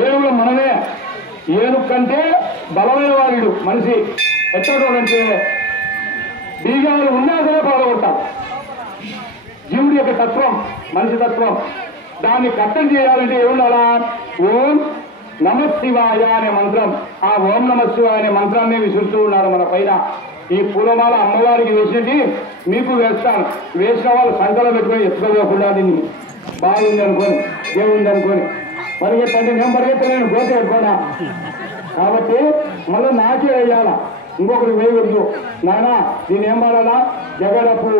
ఏనుగులు మనమే. ఏనుగు కంటే బలమైన వాడు మనిషి. ఎట్టడంటే బీజాలు ఉన్నా సరే పాల్గొంటారు. జీవుడి యొక్క తత్వం, మనిషి తత్వం. దాన్ని కట్టం చేయాలంటే ఏముండాలా? ఓం నమ శివాయ అనే మంత్రం. ఆ ఓం నమ శివాయ అనే మంత్రాన్ని విసురుతూ ఉన్నారు మన పైన. ఈ పూలమాల అమ్మవారికి వేసినట్టు మీకు వేస్తాను. వేసిన వాళ్ళు సంకలం పెట్టుకొని ఎత్తుకోకుండా దీన్ని బాగుంది అనుకోని, దేవుంది అనుకోని పరిగెత్తండి. మేము పరిగెత్తలేను, గోత పెట్టుకోడా. కాబట్టి మళ్ళీ నాకే వేయాలా, ఇంకొకటి వేయవద్దు. నానా దీన్ని ఏం వాడాలా? జగడపు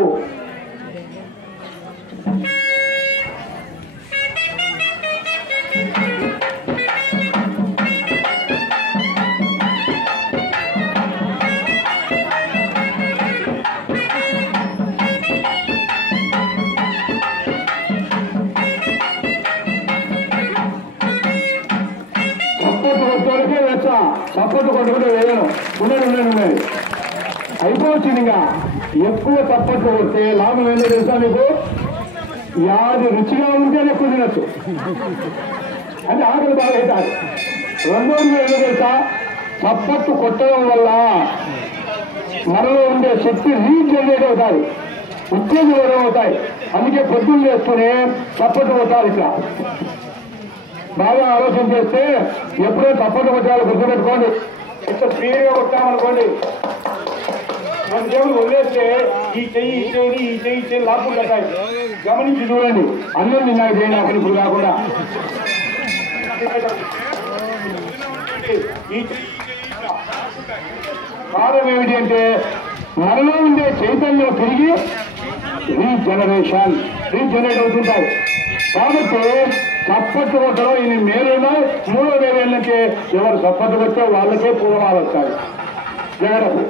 సపోర్ట్ కొట్టుకుంటే వేయను. ఉండేది అయిపోవచ్చింది. ఇంకా ఎక్కువ తప్పట్లు కొడితే లాభం ఏంటో తెలుసా మీకు? యాది రుచిగా ఉంటే ఎక్కువ తినచ్చు, అంటే ఆకలి బాగా అవుతారు. రెండోది ఏంటో తెలుసా? తప్పట్టు కొట్టడం వల్ల మనలో ఉండే శక్తి రీజనరేట్ అవుతాయి, ఉత్తేజం అవుతాయి. అందుకే పొద్దున్న చేసుకుని తప్పట్టు కొట్టాలి. ఇట్లా బాగా ఆలోచన చేస్తే ఎప్పుడో తప్పట్టు కొట్టాలి, గుర్తుపెట్టుకోండి. ఇంత స్పీడ్గా కొట్టామనుకోండి, మన దేవుడు వదిలేస్తే ఈ చెయ్యి ఈ చెయ్యి ఈ చెయ్యి చెయ్యి లాక్కుంటాయి. గమనించి చూడండి. అన్నం తిన్నాక చేయండి, అప్పుడు ఇప్పుడు కాకుండా. కారణం ఏమిటి అంటే మనలో ఉండే చైతన్యం పెరిగి రీజనరేట్ అవుతుంటాయి. కాబట్టి చప్పట్టు కొట్టడం ఇది మేలున్నా మూడో వేలు ఏంటంటే ఎవరు చప్పట్టు కొట్టే వాళ్ళకే పూర్వాలు వస్తాయి. జగడపు